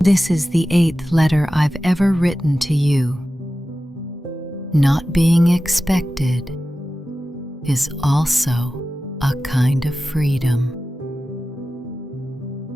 This is the 8th letter I've ever written to you. Not being expected is also a kind of freedom.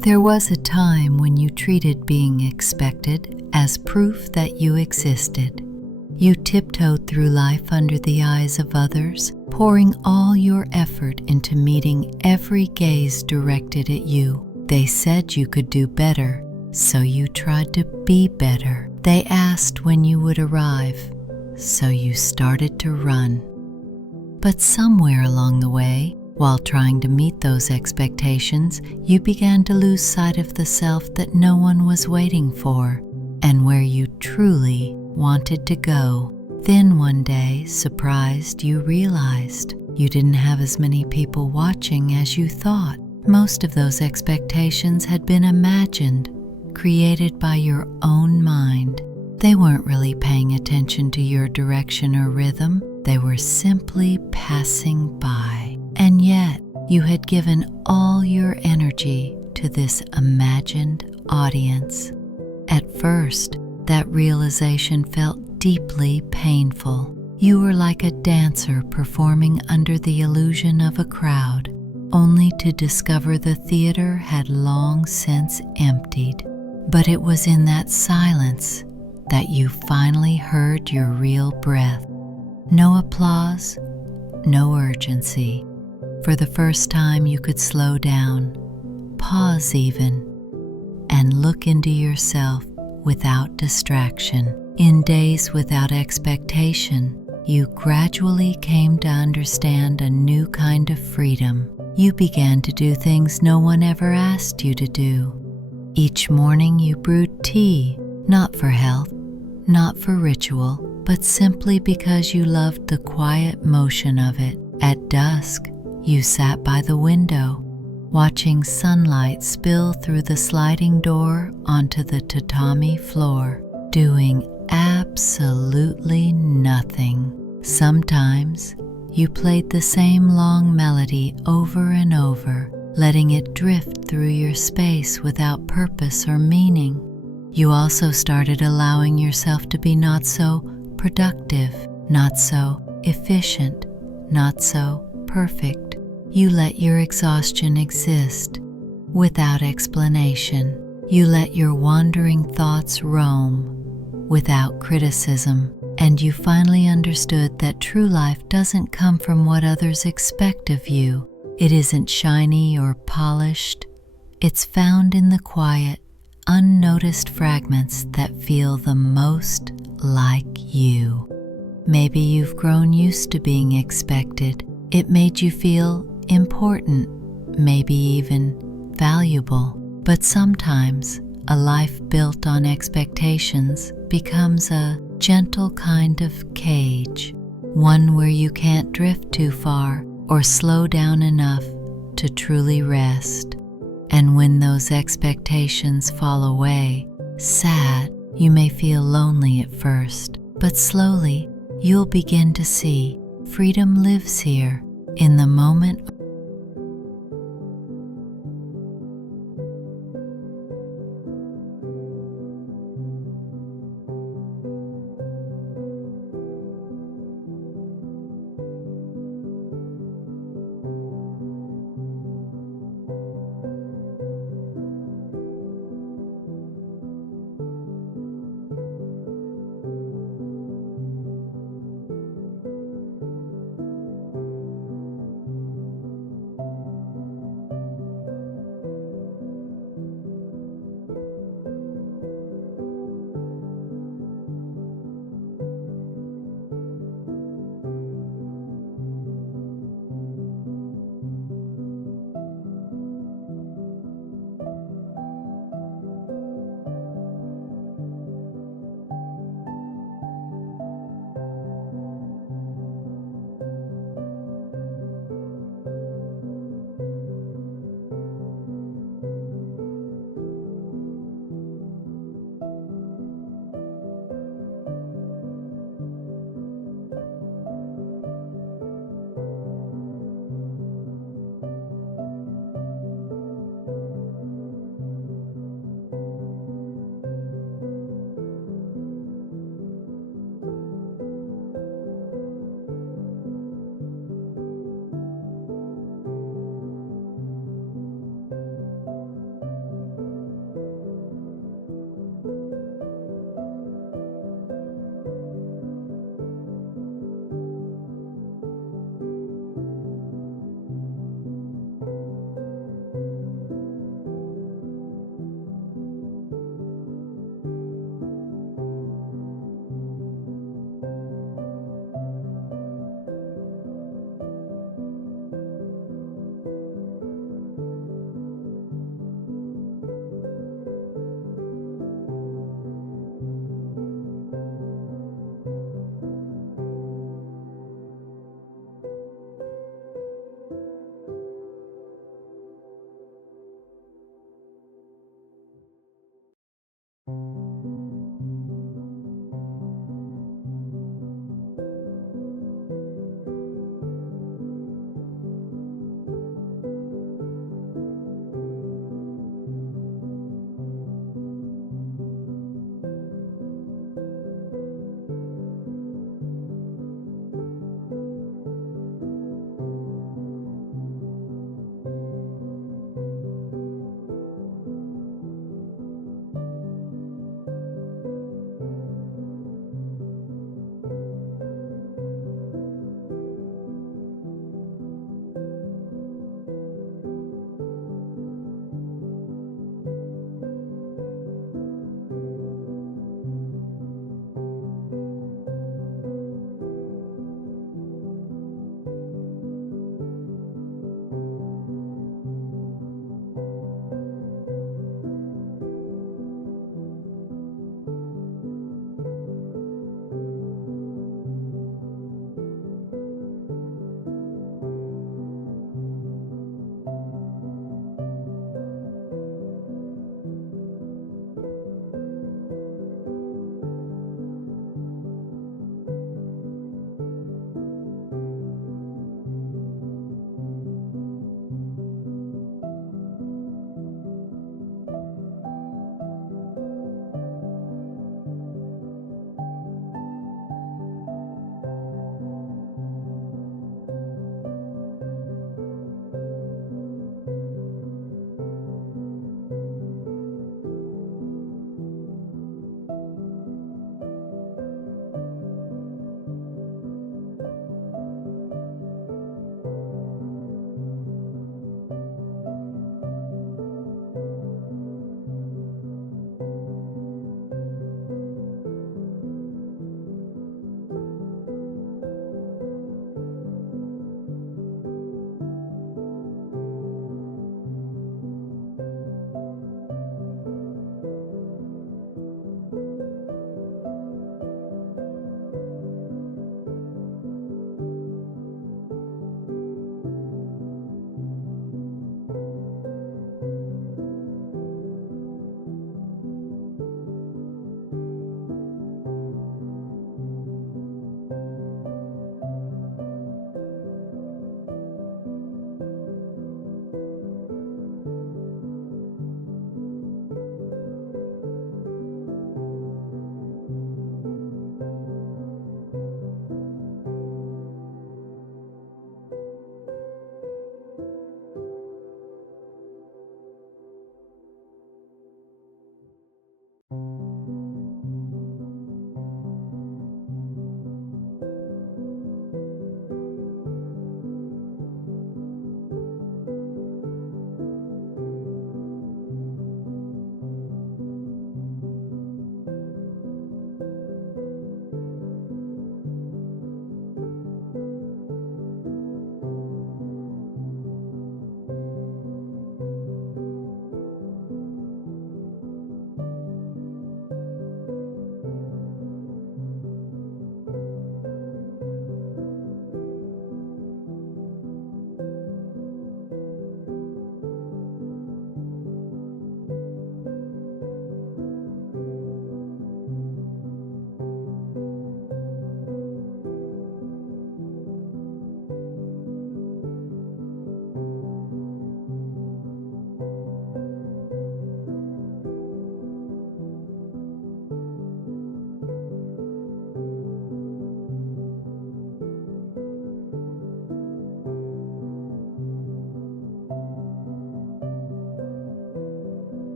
There was a time when you treated being expected as proof that you existed. You tiptoed through life under the eyes of others, pouring all your effort into meeting every gaze directed at you. They said you could do better, so you tried to be better. They asked when you would arrive, so you started to run. But somewhere along the way, while trying to meet those expectations, you began to lose sight of the self that no one was waiting for, and where you truly wanted to go. Then one day, surprised, you realized you didn't have as many people watching as you thought. Most of those expectations had been imagined, created by your own mind. They weren't really paying attention to your direction or rhythm. They were simply passing by. And yet, you had given all your energy to this imagined audience. At first, that realization felt deeply painful. You were like a dancer performing under the illusion of a crowd, only to discover the theater had long since emptied. But it was in that silence that you finally heard your real breath. No applause, no urgency. For the first time, you could slow down, pause even, and look into yourself without distraction. In days without expectation, you gradually came to understand a new kind of freedom. You began to do things no one ever asked you to do. Each morning you brewed tea, not for health, not for ritual, but simply because you loved the quiet motion of it. At dusk, you sat by the window, watching sunlight spill through the sliding door onto the tatami floor, doing absolutely nothing. Sometimes, you played the same long melody over and over, letting it drift through your space without purpose or meaning. You also started allowing yourself to be not so productive, not so efficient, not so perfect. You let your exhaustion exist without explanation. You let your wandering thoughts roam without criticism. And you finally understood that true life doesn't come from what others expect of you. It isn't shiny or polished. It's found in the quiet, unnoticed fragments that feel the most like you. Maybe you've grown used to being expected. It made you feel important, maybe even valuable. But sometimes a life built on expectations becomes a gentle kind of cage, one where you can't drift too far or slow down enough to truly rest. And when those expectations fall away, sad, you may feel lonely at first, but slowly you'll begin to see freedom lives here in the moment